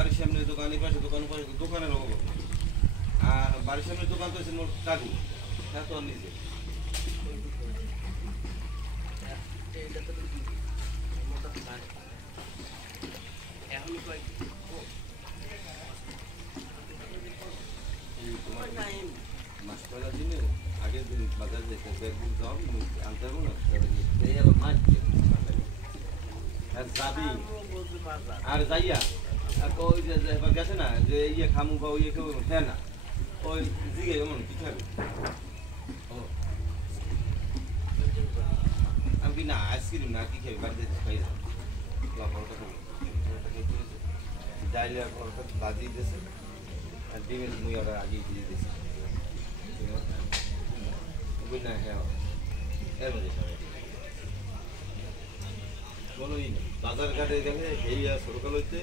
বাড়ির সামনে দোকান, এই পাশে দোকান, পাশে দোকানের অভাব। আর বাড়ির সামনে দোকান তো হচ্ছে মোর কাকু, হ্যাঁ তো আর নিজে। মাছ পয়লা দিনে আগের দিন বাজার যেতে ব্যাগ বুক দাও আনতে হবে না, এই আবার মাছ আর যাবি আর যাইয়া আর ওই যে এবার গেছে না যে ইয়ে খামু বা ইয়ে কেউ হ্যাঁ না ওই দিকে এমন কি খাবে আমি না আইসক্রিম না কি খাবি বাড়িতে খাই পরোটা খাবো ডাইলে পরোটা বাজিয়ে দিয়েছে আর ডিমের মুই ওরা আগিয়ে দিয়ে দিয়েছে না হ্যাঁ এর মধ্যে কোনোই না বাজার ঘাটে গেলে এই সরকার হইতে